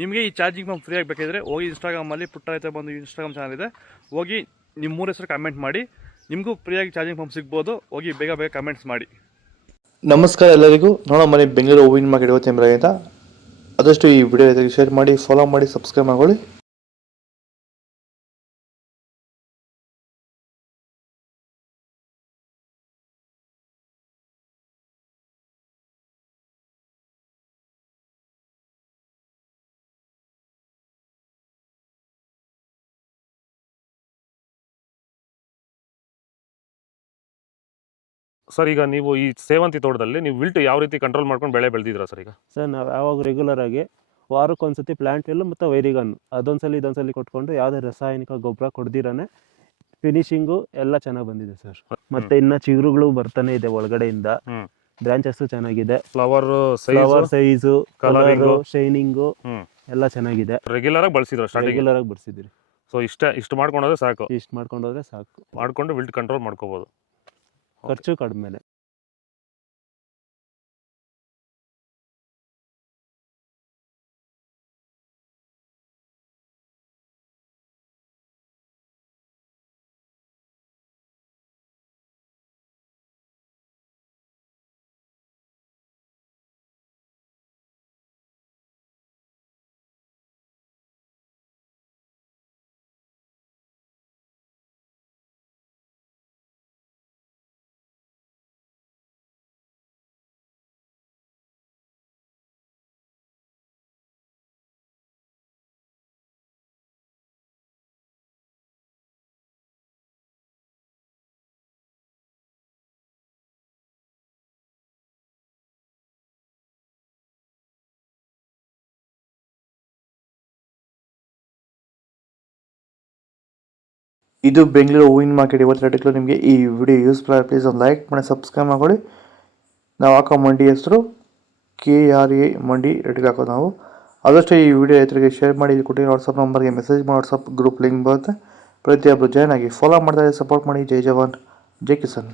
ನಿಮಗೆ ಈ charging pump ಫ್ರೀಯಾಗಿ ಬೇಕಿದ್ರೆ ಹೋಗಿ ಇನ್ಸ್ಟಾಗ್ರಾಮಲ್ಲಿ ಪುಟ್ಟ ರೈತ ಬಂದು ಇನ್ಸ್ಟಾಗ್ರಾಮ್ ಚಾನಲ್ ಇದೆ, ಹೋಗಿ ನಿಮ್ಮ ಮೂರು ಹೆಸರು ಕಮೆಂಟ್ ಮಾಡಿ, ನಿಮಗೂ ಫ್ರೀಯಾಗಿ ಚಾರ್ಜಿಂಗ್ ಪಂಪ್ ಸಿಗ್ಬೋದು. ಹೋಗಿ ಬೇಗ ಬೇಗ ಕಮೆಂಟ್ಸ್ ಮಾಡಿ. ನಮಸ್ಕಾರ ಎಲ್ಲರಿಗೂ. ನೋಡೋ ಮನೆ ಬೆಂಗಳೂರು ಹೂವಿನ ಮಾರ್ಕೆಟ್ ಇವತ್ತಿನ ಆದಷ್ಟು ಈ ವಿಡಿಯೋ ಶೇರ್ ಮಾಡಿ, ಫಾಲೋ ಮಾಡಿ, ಸಬ್ಸ್ಕ್ರೈಬ್ ಮಾಡ್ಕೊಳ್ಳಿ. ಸರ್, ಈಗ ನೀವು ಈ ಸೇವಂತಿ ತೋಟದಲ್ಲಿ ನೀವು ವಿಲ್ಟ್ ಯಾವ ರೀತಿ ಕಂಟ್ರೋಲ್ ಮಾಡ್ಕೊಂಡು ಬೆಳೆ ಬೆಳೆದಿದ್ದೀರಾ ಸರ್? ಈಗ ಸರ್ ನಾವು ಯಾವಾಗ ರೆಗ್ಯುಲರ್ ಆಗಿ ವಾರಕ್ಕೊಂದ್ಸತಿ ಪ್ಲಾಂಟ್ ಎಲ್ಲು ಮತ್ತು ವೈರಿಗನ್ನು ಅದೊಂದ್ಸಲಿ ಇದೊಂದ್ಸಲಿ ಕೊಟ್ಕೊಂಡು ಯಾವುದೇ ರಾಸಾಯನಿಕ ಗೊಬ್ಬರ ಕೊಡ್ದಿರಾನೆ ಫಿನಿಶಿಂಗು ಎಲ್ಲ ಚೆನ್ನಾಗಿ ಬಂದಿದೆ ಸರ್. ಮತ್ತೆ ಇನ್ನ ಚಿಗುರುಗಳು ಬರ್ತಾನೆ ಇದೆ ಒಳಗಡೆಯಿಂದ, ಬ್ರಾಂಚಸ್ ಚೆನ್ನಾಗಿದೆ, ಫ್ಲವರ್ ಸೈಜು, ಕಲರು, ಶೈನಿಂಗು ಎಲ್ಲ ಚೆನ್ನಾಗಿದೆ. ರೆಗ್ಯುಲರ್ ಆಗಿ ಬಳಸಿದ್ರು ರೆಗ್ಯುಲರ್ ಆಗಿ ಬಳಸಿದ್ರಿ. ಸೊ ಇಷ್ಟು ಮಾಡ್ಕೊಂಡೋದ್ರೆ ಸಾಕು, ಇಷ್ಟು ಮಾಡ್ಕೊಂಡೋದ್ರೆ ಸಾಕು, ಮಾಡ್ಕೊಂಡು ವಿಲ್ಟ್ ಕಂಟ್ರೋಲ್ ಮಾಡ್ಕೋಬಹುದು. ಖರ್ಚು ಕಡಿಮೆ. ಇದು ಬೆಂಗಳೂರು ಹೂವಿನ ಮಾರ್ಕೆಟ್ ಇವತ್ತು ನಿಮಗೆ ಈ ವಿಡಿಯೋ ಯೂಸ್ಫುಲ್ ಆಗಿ ಪ್ಲೀಸ್ ಒಂದು ಲೈಕ್ ಮಾಡಿ, ಸಬ್ಸ್ಕ್ರೈಬ್ ಮಾಡ್ಕೊಳ್ಳಿ. ನಾವು ಹಾಕೋ ಮಂಡಿ ಹೆಸರು KRA ಮಂಡಿ ರೇಟ್ಗೆ ಹಾಕೋದು ನಾವು. ಆದಷ್ಟು ಈ ವಿಡಿಯೋ ರೈತರಿಗೆ ಶೇರ್ ಮಾಡಿ. ಇಲ್ಲಿ ಕೊಟ್ಟಿರೋ ವಾಟ್ಸಪ್ ನಂಬರ್ಗೆ ಮೆಸೇಜ್ ಮಾಡಿ, ವಾಟ್ಸಪ್ ಗ್ರೂಪ್ ಲಿಂಕ್ ಬರುತ್ತೆ. ಪ್ರತಿಯೊಬ್ಬರು ಜಾಯ್ನ್ ಆಗಿ ಫಾಲೋ ಮಾಡ್ತಾರೆ, ಸಪೋರ್ಟ್ ಮಾಡಿ. ಜೈ ಜವಾನ್, ಜೈ ಕಿಸಾನ್.